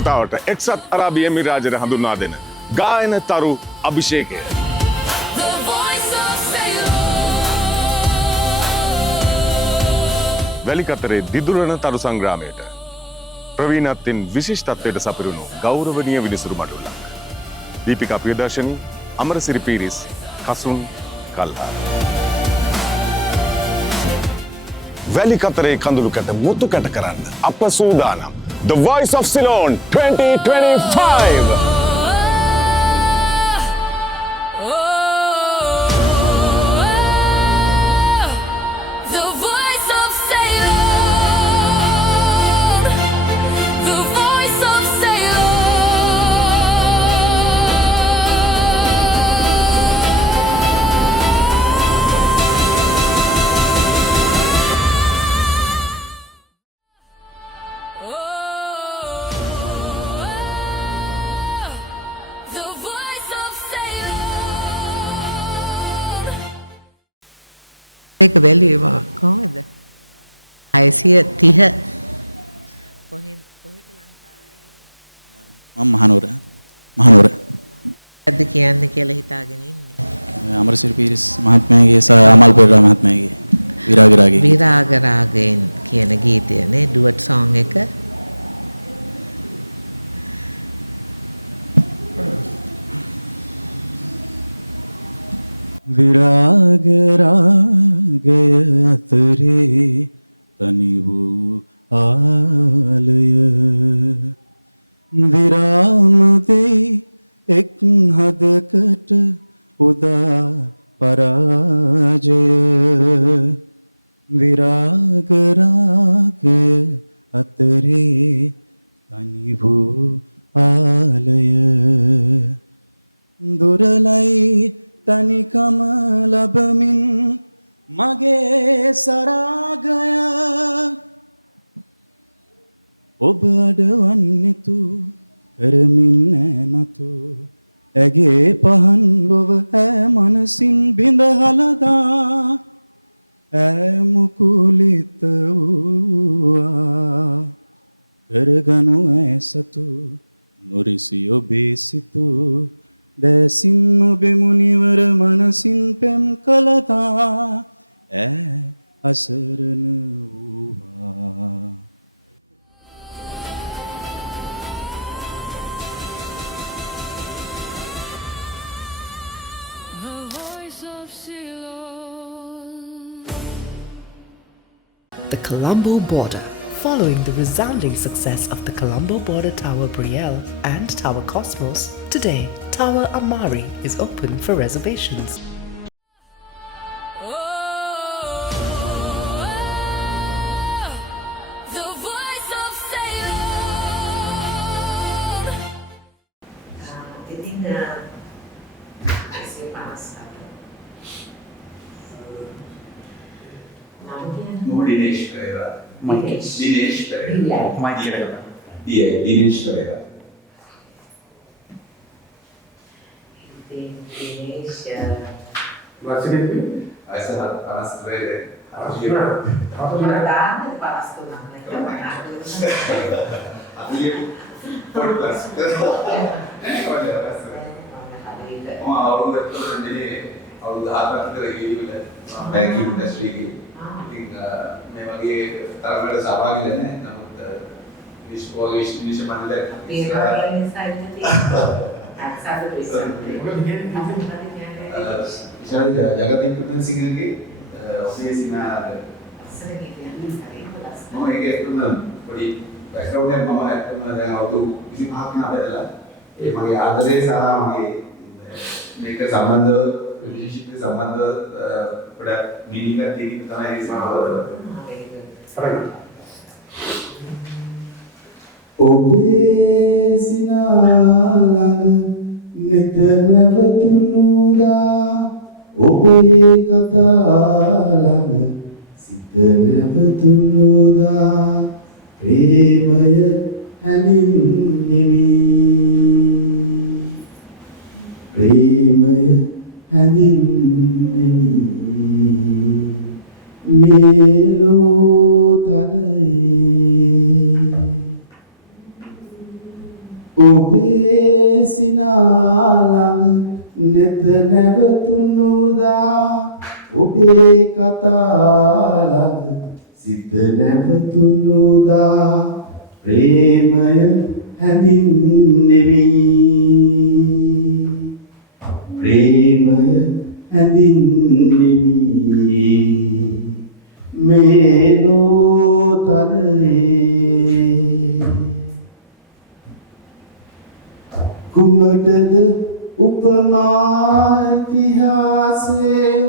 වතාවට එක්සත් අරාබි එමිරාජයට හඳුන්වා දෙන ගායන තරු අභිෂේකය. වැලිකතරේ දිදුරන තරු සංග්‍රාමයට ප්‍රවීණත්වයෙන් විශිෂ්ටත්වයට සපිරුණු ගෞරවනීය විනිසුරු මඩුල්ලක්. දීපිකා ප්‍රියදර්ශනී, අමරසිරි පීරිස්, කසුන් කල්හාර. වැලිකතරේ කඳුළුකට මුතු කැට කරන්න අප සූදානම්. The Voice of Ceylon 2025. ඒක වැලියවා කොහොමද 630 කොහෙද ලංකාවේ මම මහනුවර අද කියන්නේ කියලා හිතාගෙන ඉන්නේ අමරසිරි පීරිස් මහත්මයාගේ සහ අමල් පෙරේරා මහත්මයාගේ විරාග රාගයෙන් කියන ගීතය නේ ඩුවට් සෝං එක විරාග රාගය අතරේ තනි වූ ආලය විරාම දෙයි එක් හදකට උදා පරාජය විරාග රාගය අතරේ තනි වූ ආලය දුරලයි තනිකම ලබමින් මගේ සරාගය ඔබ අඩවන්නෙතු කරමින් නෑනතු ඇගේ පහන් ලොව ඈ මනසින් බිඳ හලදා ඈ මුකුලිත වූවා කරගනු ඇසතු නොරිසි ඔබේ සිතු දැසින් ඔබෙ මුනිවර මනසින් පෙම් කළතා ඈ අසරණ වූවා The Colombo Border. Following the resounding success of the Colombo Border Tower Brielle and Tower Cosmos, today Tower Amari is open for reservations. Dinesh Pereira. Dinesh Pereira. Mike Pereira. Dinesh Pereira. Dinesh. What's your name? I said Panas Pereira. How are you? Panas banking industry ki මේ වගේ තරමට සහභාගී වෙන්නේ නමුත් විශ්ව මණ්ඩලයක් ඉස්සර ජගතික ප්‍රසිංහගේ ඔසේ සිනාද මම ඒක එක්කම පොඩි බෑග්ග්‍රවුන්ඩ් එකක් මම ඇත්තටම දැන් අවුරුදු 25ක් නා බැලලා ඒ මගේ ආදරේ සහ මගේ මේක සම්බන්ධව රිලේෂන්ෂිප් එක සම්බන්ධව පොඩක් මීනින්ග් එකක් තියෙන තමයි ඔබේ සිනාලඟ නෙත නැවතුණුදා ඔබේ කතාලඟ සිත නැවතුණුදා ප්‍රේමය හැඳින්නෙමි ප්‍රේමය හැඳින්නෙමි මේලෝ තනයේ නෙත නැවතුණුදා ඔබේ කතා ළඟ සිත නැවතුණුදා ප්‍රේමය හැඳින්නෙමි ප්‍රේමය හැඳින්නෙමි මේ ලෝතලයේ කුමටද උපමා ඉතිහාසයේ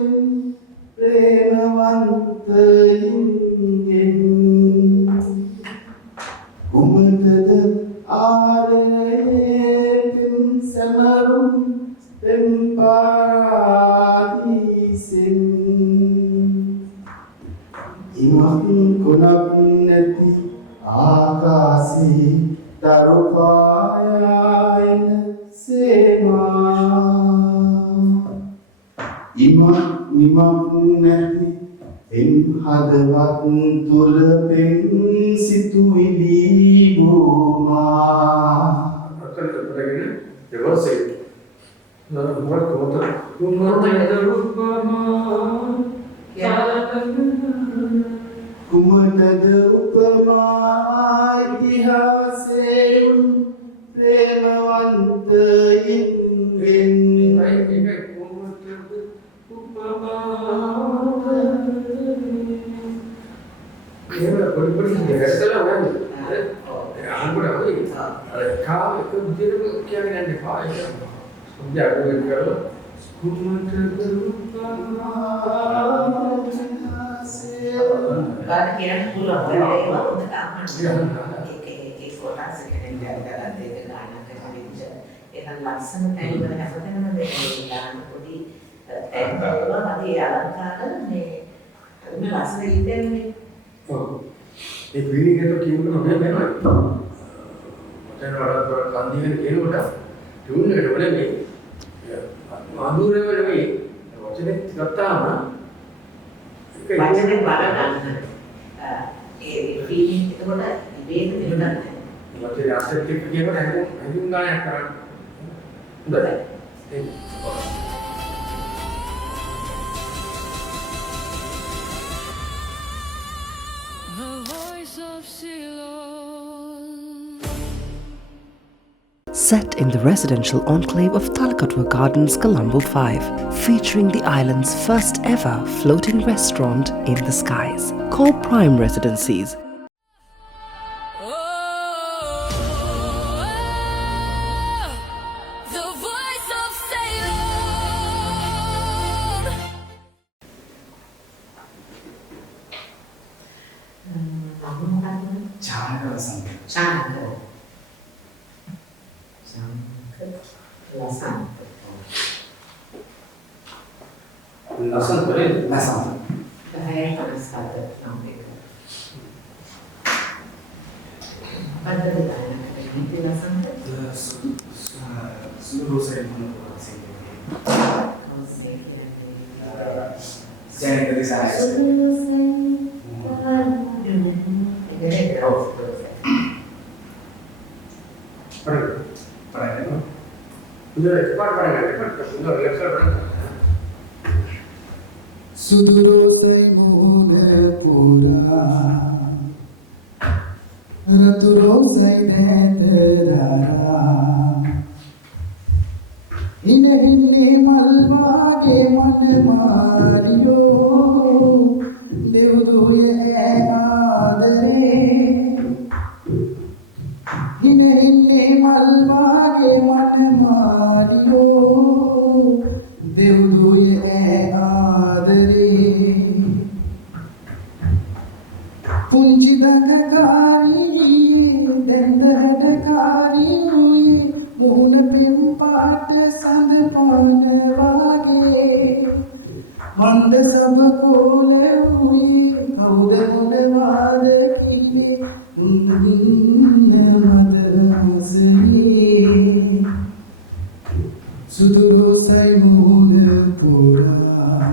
ප්‍රේමවන්තයින්ගෙන් කුමටද ආදරයේ පෙම් සැමරුම් පෙම් පාරාදීසෙන් ඉමක් කොනක් නැති ආකාශේ තරුපායන සේමා ඉමක් නිමක් නැති පෙම් හදවත් තුල පෙම් සිතුවිලි බෝමා කුමටද උපමා ඉතිහාසයේ උන් ප්‍රේමවන්තයින්ගෙන් Baru kian pulang dari waktu taman. Ke kota sekarang jalan ke Ghana ke Malaysia. Yang langsung time berapa tahun dari Ghana kodi time berapa tadi jalan kan ni. Ini langsung itu ni. Oh, ini begini kita kian pun ada kan? Macam orang kandi ni kian pun ada. Dulu ni ada boleh ni. Abu ni boleh ni. Macam ni kata mana? Macam ni barang feeling itu pun ada. Ibu ni kan. Macam ni asal kita kian pun ada. Ini mana yang kan? Betul. Set in the residential enclave of Talakatwa Gardens, Colombo 5, featuring the island's first ever floating restaurant in the skies. Call Prime Residencies. Lasan boleh? Lasan. Dahai panas satu mereka. Pada kita anak kena gitu lasan tu. Seluruh saya menolak sini. Kau demikian ni gitu. Saya ke sana. Seluruh saya tak dunia. Agak dah seluruh saya. Pernah kan? Sudah cepat pernah kan? Sudah lekser pernah. සුදුරෝසයි මුහුණ පුරා රතුරෝසයි දෑත දරා ඉනහෙන්නේ මල්වාගේ මනමාලියෝ දෙව්දුය ඈ ආදරේ ඉනහෙන්නේ මල්වාගේ මනමාලියෝ දෙව්දුය ඈ ආදරේ පුංචි දඟකාරියේ දැන්ද හැඩකාරී වූයේ මුහුණ පෙම් පාට සඳ පාන වාගේ මන්ද සබකෝල වූයේ කවුද මොනවාද කීවේ උන්න මදහසයේ සුදුරෝසයි මුහුණ පුරා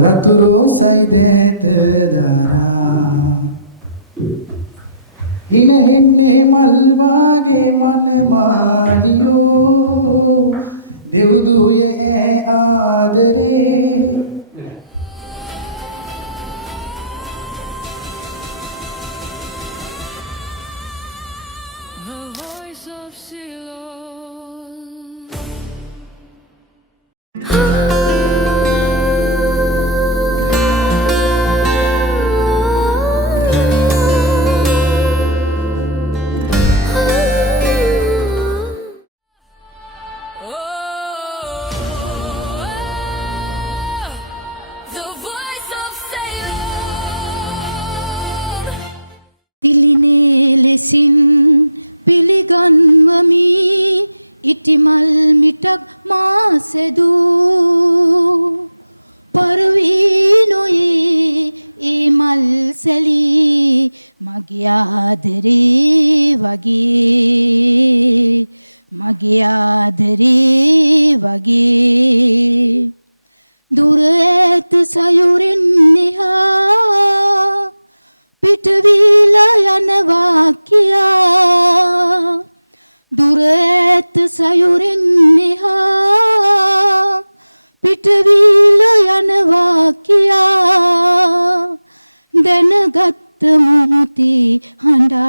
රතුරෝසයි දෑත දරා හිනහෙන්නේ මල්වාගේ මනමාලියෝ දෙව්දුය ඈ ආදරේ තිලිනේ ලෙසින් පිළිගන්වමි ඉටිමල් මිටක් මා සැදූ පරවීනොයේ ඒ මල් සැලී මගේ ආදරේ වගේ මගේ ආදරේ වගේ දුර ඈත සයුරෙන් එහා පිටවීලා යනවා කියා දුර ඈත සයුරෙන් එහා පිටවීලා යනවා කියා දැනගත් මොහොතේ හඬා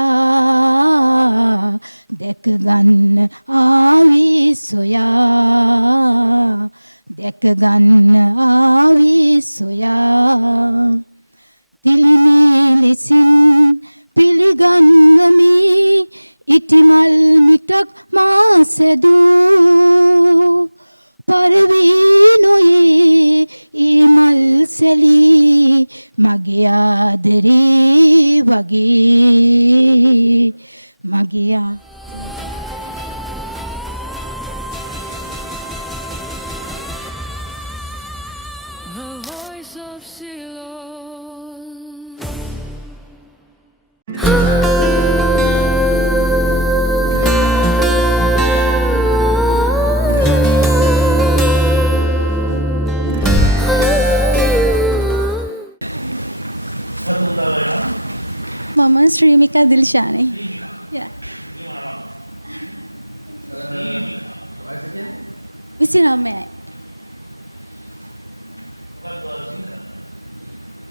දැක ගන්න ආවේ සොයා දැක ගන්න ආවේ සොයා තිලිනේ ලෙසින් පිළිගන්වමි ඉටිමල් මිටක් මා සැදූ පරවීනොයේ ඒ මල් සැලී මගේ ආදරේ වගේ මගේ මම ශ්‍රීමිකා දිල්ෂානයි. Yeah. 29යි.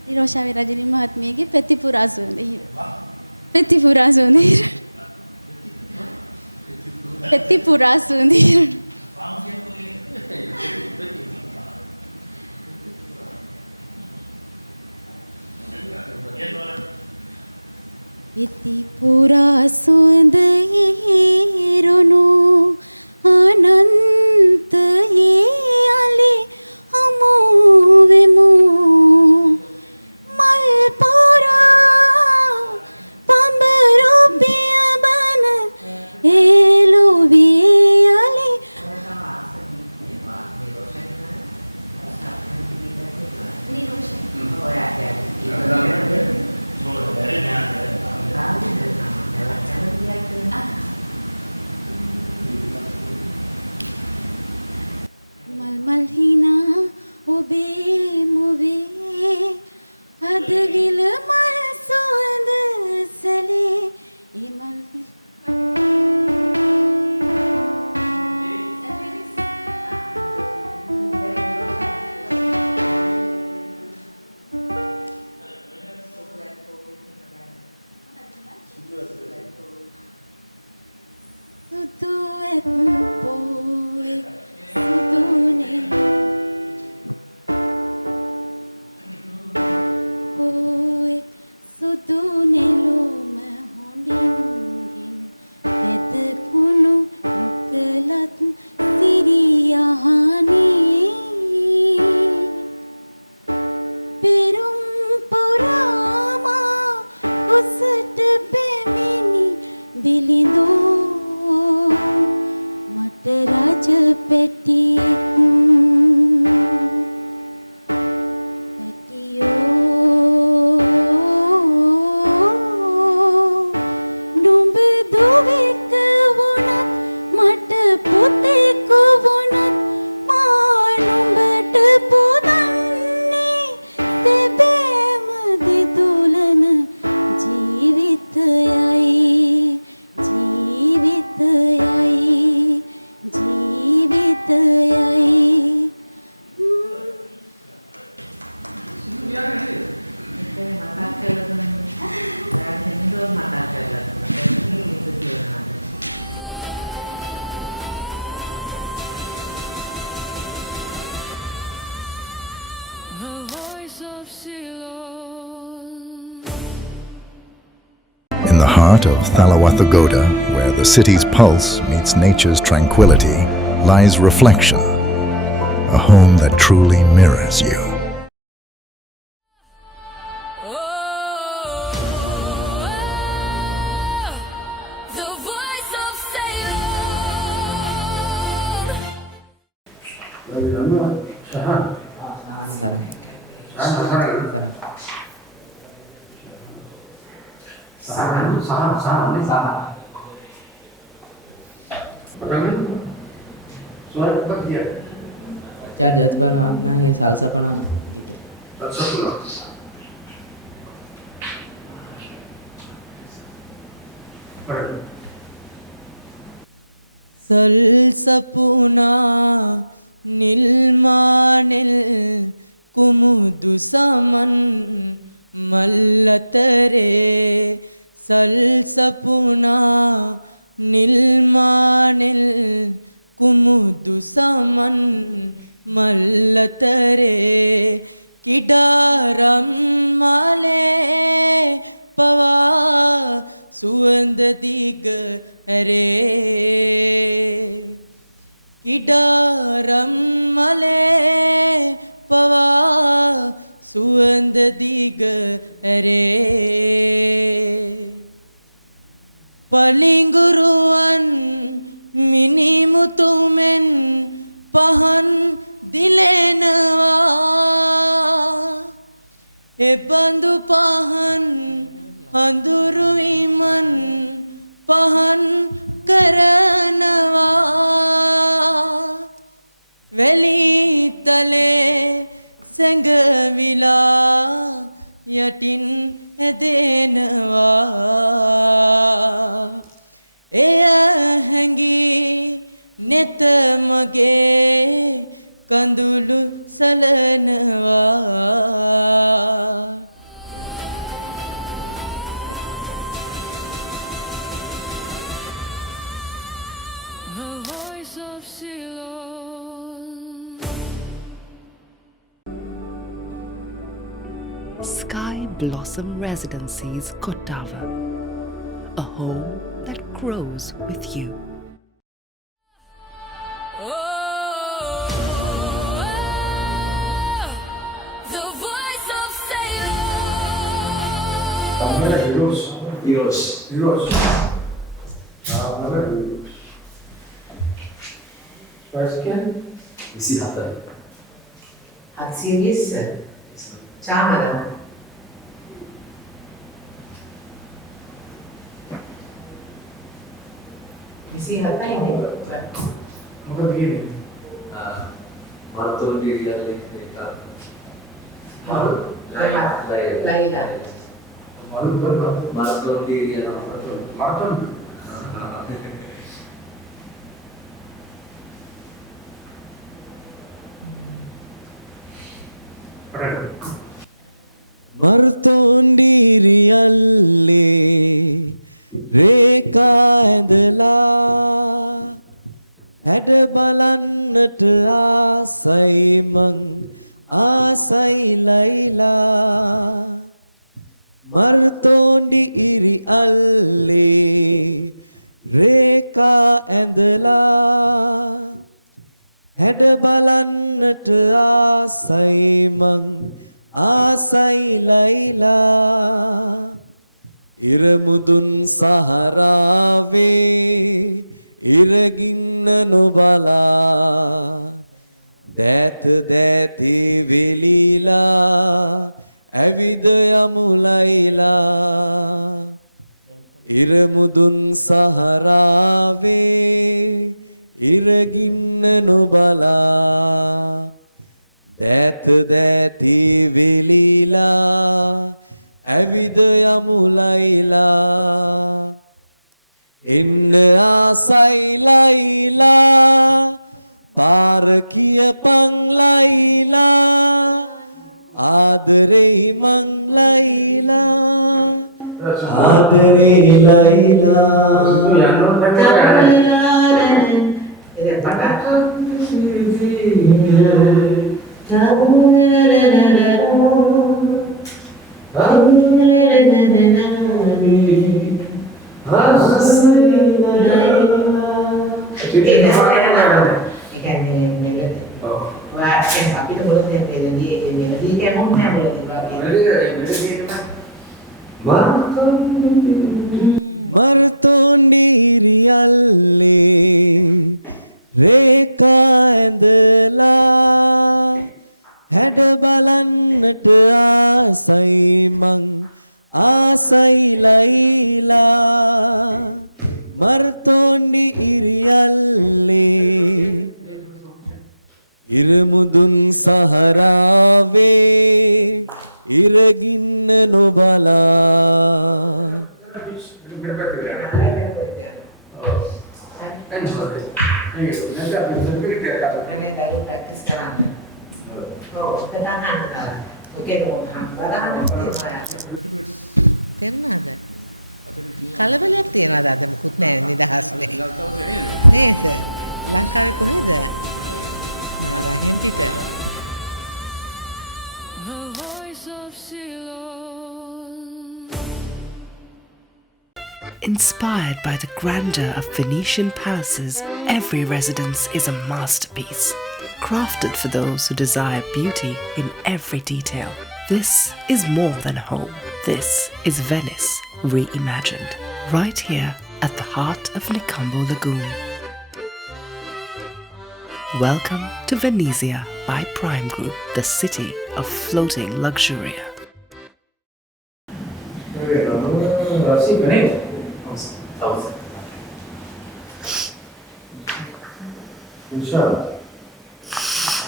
නිරෝෂා විරජිනී මහත්මියගේ පෙතිපුරා සුවඳ හිර. පෙතිපුරා සුවඳ හිර. පෙතිපුරා සුවඳ හිර. පෙතිපුරා සුවඳ හිරුණු අනන්තයේ අලි හමු වෙමු මල් පොරා පඹරු පියබන එළුවේ අලි ඔයාට Nirosha. 啊。 啊。In the heart of Thalawathagoda, where the city's pulse meets nature's tranquility, lies Reflection, a home that truly mirrors you. चार जज्बा महात्मा के साल सपना सल सपना නිල්මානෙල් කුමුදු සමන් මල්ලතරේ සල් සපුනා නිල්මානෙල් කුමුදු සමන් මල්ලතරේ කිඩාරම් මාලේ පවා සුවඳ දිග ඇරේ ඉඩාරම් මලේ පවා සුවඳ දිග ඇරේ පලිඟුරුවන් මිනිමුතුමෙන් පහන් දිලෙනවා එබඳු පහන් අඳුරු විමන් පහන් කරනවා වැලිතලේ සැඟවිලා යටින් ඇදෙනවා එය හැඟී නෙත මගේ කඳුළු සලනවා Sky Blossom Residencies, Kottava, a home that grows with you. The voice of Ceylon. Heroes. Isi hatar. Hatsiris. Chamara. Isi hatar ini. Maka begini. Marathon di Real Lake. Laila. Marathon di Real. Marathon. මර්තොන්ඩීරියල්ලේ රේකා ඇඳලා හැඩ බලන්නට ආසයි මං ආසයි ලයිලා මර්තොන්ඩීරියල්ලේ රේකා ඇඳලා හැඩ බලන්නට ආසයි මං ආසයි ලයිලා ඉරමුදුන් සහරාවේ ඉරගින්න නොබලා දෑත දෑති වෙලීලා ඇවිද යමු ලයිලා ඉරමුදුන් සහරාවේ ඉරගින්න නොබලා දෑත දෑති වෙලීලා ඇවිද යමු ලයිලා එන්න ආසයි ලයිලා පාර කියපන් ලයිලා ආදරෙයි මං ලයිලා ආදරෙයි ලයිලා අපිට මුලදී මේ මෙලඩි කැමුන්නේ නැහැ මුලදී මර්තොන්ඩීරියල්ලේ රේකා ඇඳලා හැඩ බලන්නට ආසයි මං ආසයි ලයිලා මර්තොන්ඩි ඉරියල්ලේ ඉරමුදුන් සහරාවේ ඉරගින්න නොබලා අනේ දරු ප්‍රැක්ටිස් කරන්න. ඔව් දැන් අහන්න කරා. ඔකේ කොහොමද බලන්න තියෙනවා. තේරුණාද? කලබලයක් තියනවාද අද මුකුත් නැහැ නිදහස්නේ. නේද? ලංකාවේ කොහෙද? නාරහෙන් පිට. The voice of Ceylon. Inspired by the grandeur of Venetian palaces, every residence is a masterpiece, crafted for those who desire beauty in every detail. This is more than home. This is Venice reimagined, right here at the heart of Nicambo Lagoon. Welcome to Venezia by Prime Group, the city of floating luxuria.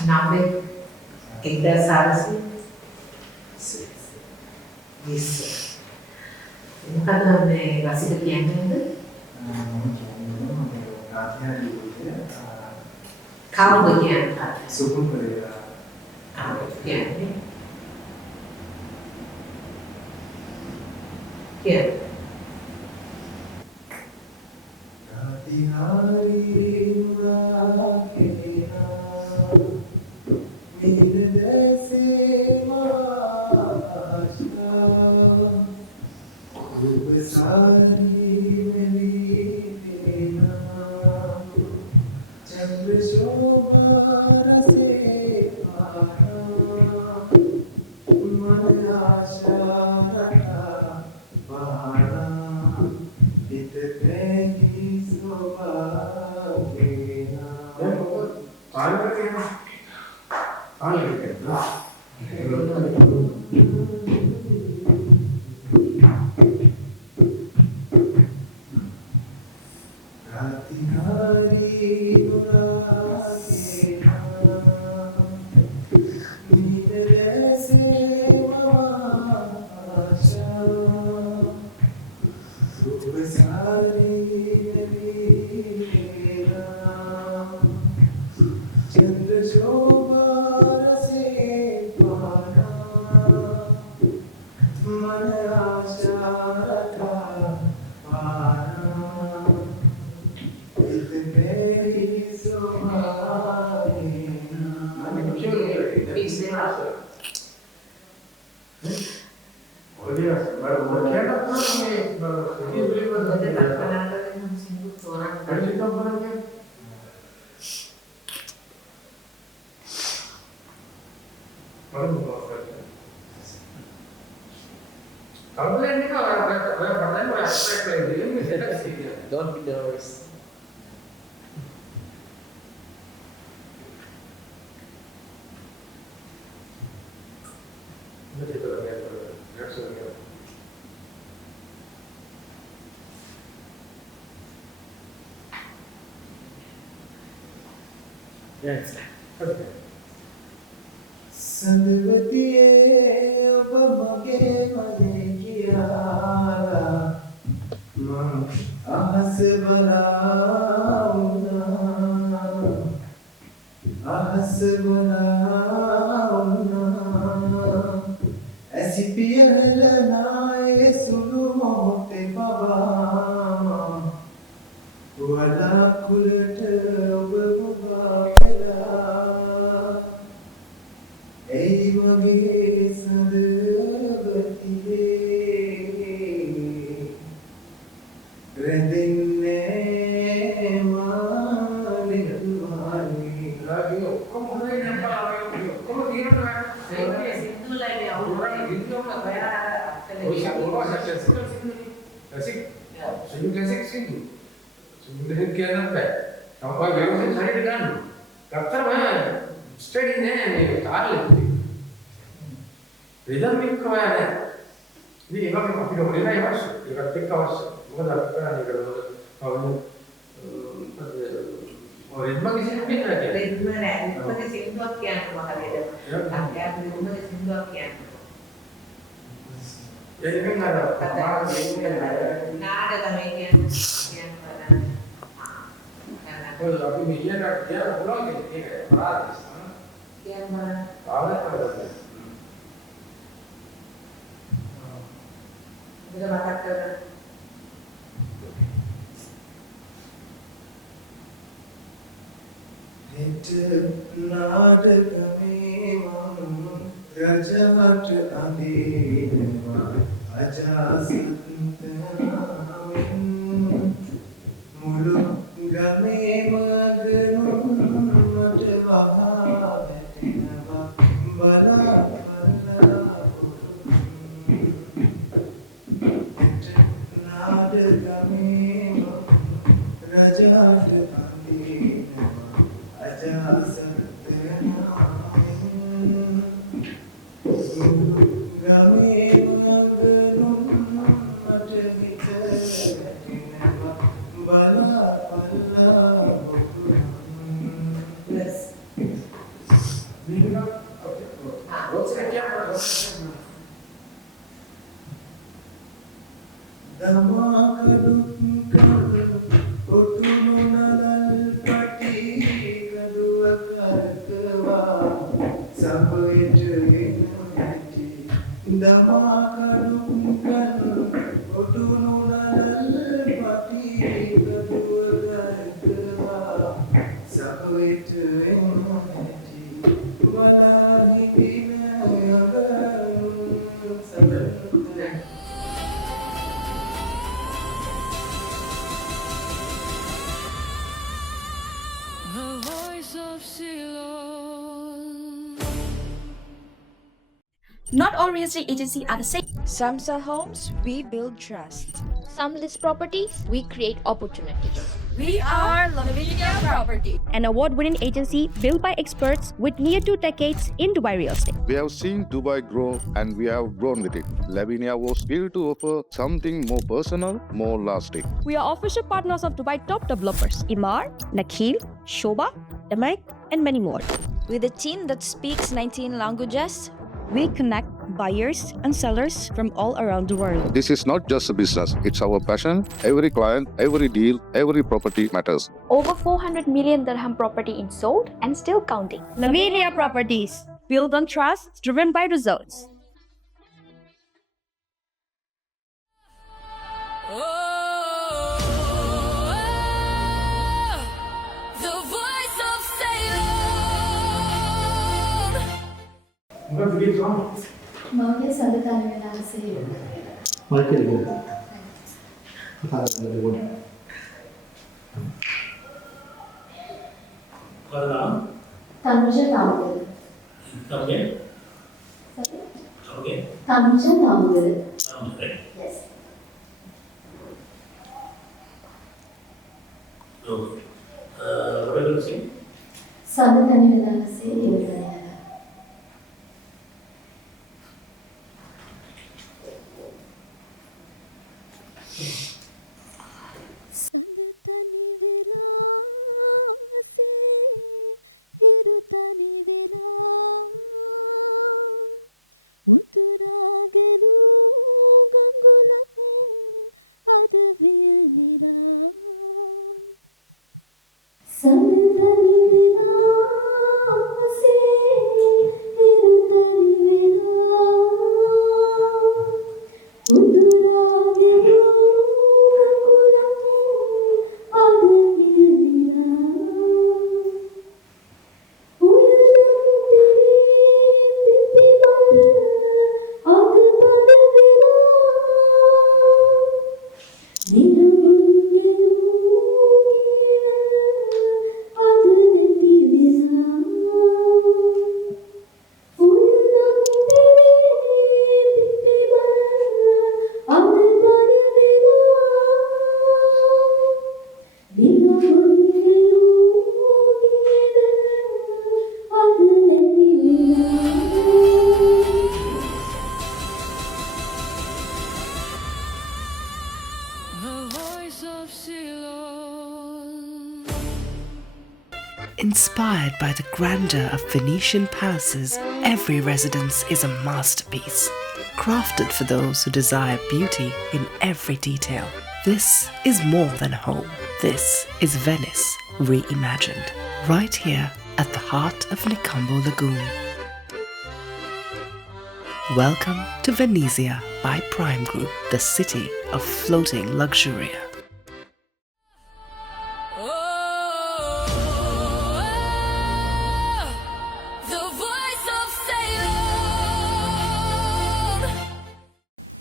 Number 1000 Yes. මොකද මේ රසික කියන්නේ? කාවද කියන්නේ? සුකුම් කරේලා. කියන්නේ. රාතිහාරි නුරාගේනා මීන දේසේ මවාශා खूब सारी मेरी लेना चंद्र शोभा रसे पारा मन आशा रटा पारा इत पे ही शोभा के रातिहारी नुरागेना मीन देसे मवाशा खूब सारी मेरा चंद्र शोभा रसे पारा मन आशा रटा पारा इत पे ही Don't be nervous. Yes. සඳවතියේ ඔබ මගේ මලේ කියලා මං අහස බලා වුණා අහස බලා වුණා ඇසිපියල නායේ සුළු මොහොතේ පවාම වලා කුලට ඔබ මුවා වෙලා එයි මගේ සඳවතියේ රැඳෙන්නේ මානෙ මානේ रिदम एक कमाया है ये एक बार काफी हो गया है बस एक एक का बस वो दांत का नहीं कर रहा और और रिदम किसी ने नहीं रखा रिदम ने रिदम के सिंधु क्या है तुम्हारे इधर क्या रिदम के सिंधु क्या है ये नहीं कर रहा हमारा नहीं कर रहा नारे दमे क्या तो अभी ये कर दिया बोला कि ये है बड़ा क्या बड़ा आधा कर रहा है मुझे माता कर හෙට නාඩගමේ මම රජහට අඳිනවා අජාසත්නාවෙන් මුළු ගමේම ගනුමට වහා වැටෙනවා බලාපල්ලා හෙට නාඩගමේ මම රජහට අඳිනවා අජාසත්නාවෙන් මුළු ගමේම ගනුමට හිත වැටෙනවා බලාපල්ලා බොරු දමා කඩුක්කන් කොටුනු නලල් පටි කඩුව කරකවා සබයට එන හැටි දමා කඩුක්කන් කොටුනු නලල් පටි කඩුව කරකවා සබයට එන හැටි බලා හිඳින අඟනුන් සලන් The voice of Ceylon. Not all real estate agencies are the same. Some sell homes, we build trust. Some list properties, we create opportunities. We are Lavinia Property, An award-winning agency built by experts with near 2 decades in Dubai real estate. We have seen Dubai grow and we have grown with it. Lavinia was built to offer something more personal, more lasting. We are official partners of Dubai top developers Imar, Nakhil, Shoba, Damek, and many more. With a team that speaks 19 languages, we connect buyers and sellers from all around the world. This is not just a business, it's our passion. Every client, every deal, every property matters. Over 400 million dirham property in sold and still counting. Lavinia Properties, built on trust, driven by results. The voice of Ceylon. මොකක්ද මේ සෝම මගේ සඳ තනි වෙන ආසෙ ඉවරයි. Mic එක කතා කරලා බලන්න තනුජ නාමගල. Okay. Sorry? Okay. තනුජ නාමගල. Okay. Yes. Okay. What are you going to say? සඳ තනි වෙන ආසෙ ඉවරයි. සඳ තනි වෙලාසේ හිරු තනි වෙලා උතුරාගෙලු ගඟුලක් අද වියනිලා සඳ තනි වෙලාසේ හිරු තනි වෙලා උතුරාගෙලු ගඟුලක් අද වියනිලා උයනක් පිරි පිපිමල් අද බර වෙලා නිහගුන්ගේ යෝගීව අද නැති වෙලා Inspired by the grandeur of Venetian palaces, every residence is a masterpiece, crafted for those who desire beauty in every detail. This is more than home. This is Venice reimagined, right here at the heart of Nicambo Lagoon. Welcome to Venezia by Prime Group, the city of floating luxuria. The voice of Ceylon.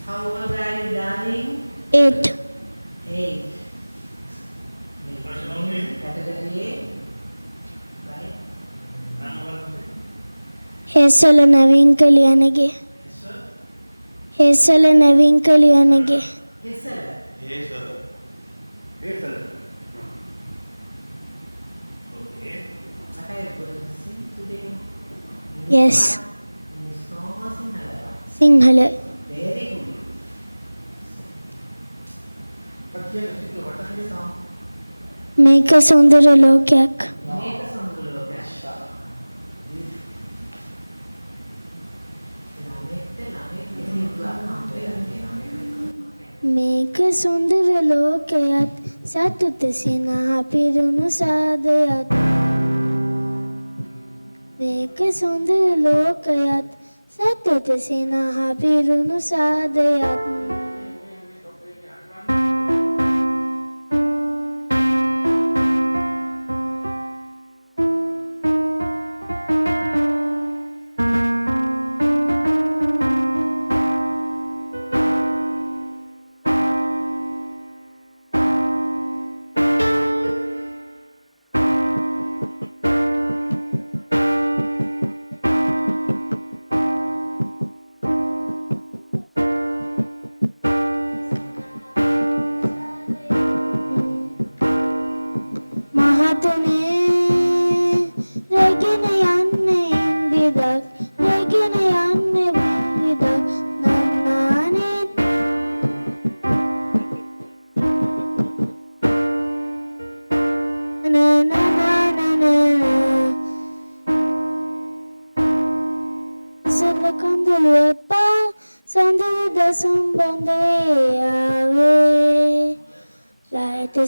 How old are you, darling? 8. 8. Category A. Right? Hesal Naveen Kalyanage Hesal Naveen Kalyanage Yes. Sinhala. Very good. මේක සොඳුර ලෝකයක්. මේක සොඳුර ලෝකයක්. මේක සොඳුර ලෝකයත් සතුට සිනහ පිරුණු සාදයත් මේක සොඳුර ලෝකයත් සතුට සිනහ පිරුණු සාදයත්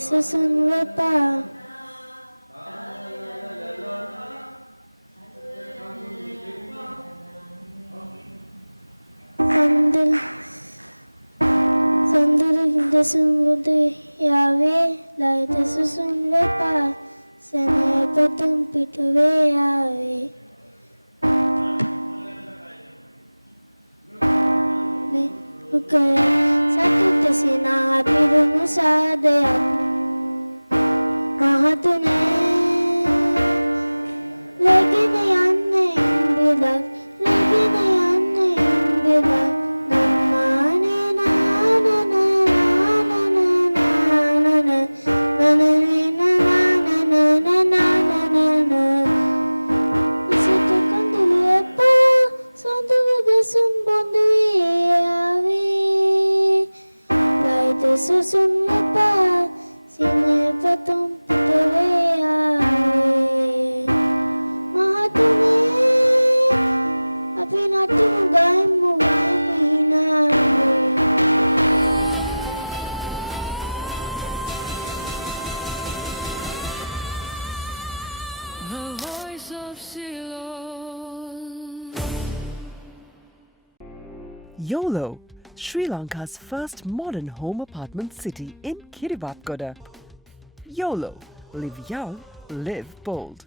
Susun wepa Sandal sumbudu yawe laita susun wepa sene petum pituwe yawe ne ukaya satu tesina pirunu sadayat Mahatune Legine yanne imbidak Legine yanne imbidak Nanane nanane nanane nanane Nanane nanane nanane Isitu kandulu epa Sandulu desum bondewe ave Laite susun epa Sine petum The voice of Ceylon. YOLO, Sri Lanka's first modern home apartment city in Kiribathgoda. YOLO, live young, live bold.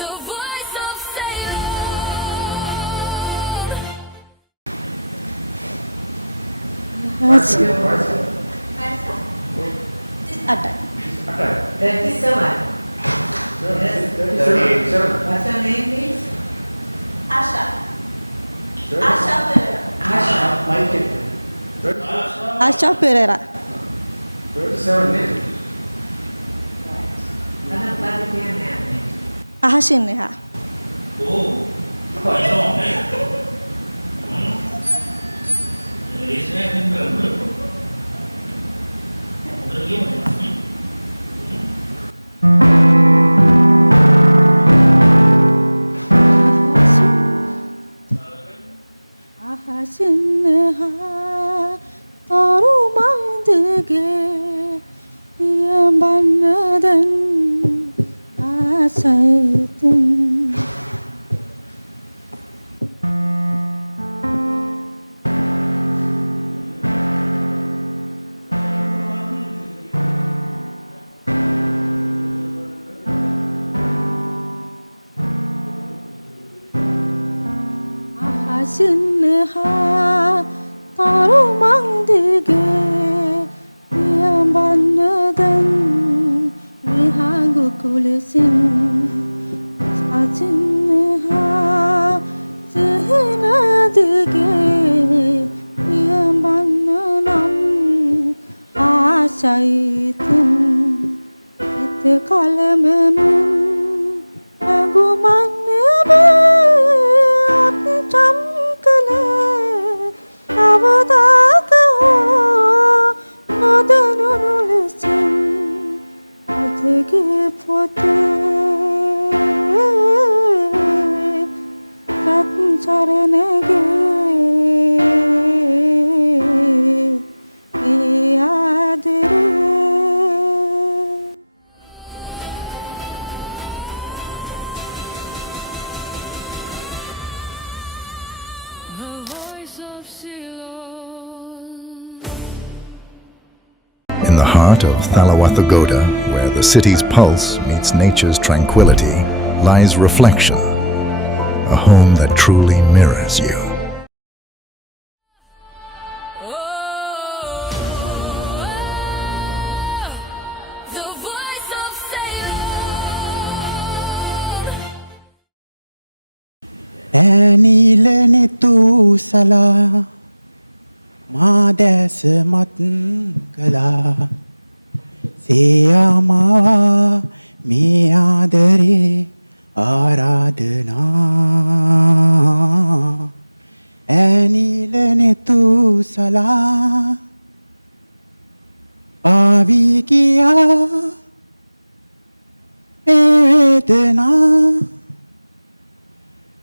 The voice of Ceylon. 37. What's your name, please? Asha Pereira. Asha Pereira. 37 නේ. Mana pala කියන්නේ? අහසින් එහා. ආසින්නහා තරුමං දිගේ පියඹන්නදන් විහඟු කුලසින් ආසින්නහා සිහින දිගේ පියඹන්න නම් ආශයිතින් හිත කලඹමින් ඇඟුමන්නේ අත්චම් කළේ අවදාක හෝ නොදැනුණු ලෙසින් අදගේ පොතේ සත්චරණගේ ඒ ආදරේ The voice of Ceylon. In the heart of Thalawathagoda, where the city's pulse meets nature's tranquility, lies reflection, a home that truly mirrors you. The voice of Ceylon. ඇනීලනෙ තුසලා මාදැස මත් කළා සේයාමවා මේ ආදරේ ආරාධනා ඇනීලනෙ තුසලා පාවී ගියා ඒ වේදනා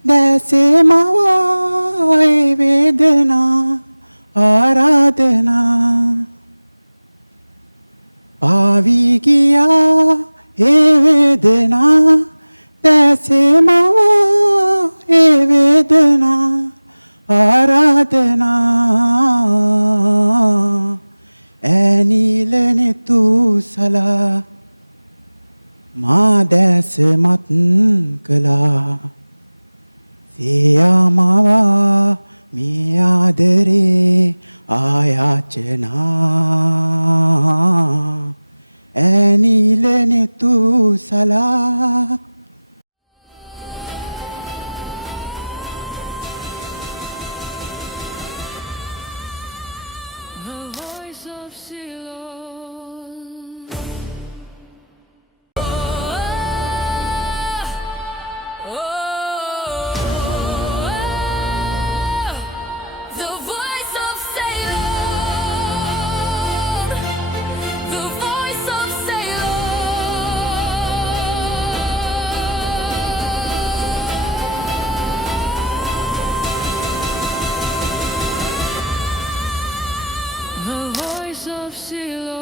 දැසේ මවා ඒ වේදනා ආරාධනා පාවී ගියා ඒ වේදනා දැසේ මවා ඒ වේදනා ආරාධනා ඇනීලනෙ තුසලා මා දැස මත් කළා සියාමවා මේ ආදරේ ආයාචනා ඇනීලනෙ තුසලා The voice of Ceylon. The voice of Ceylon. The voice of Ceylon. The voice of Ceylon.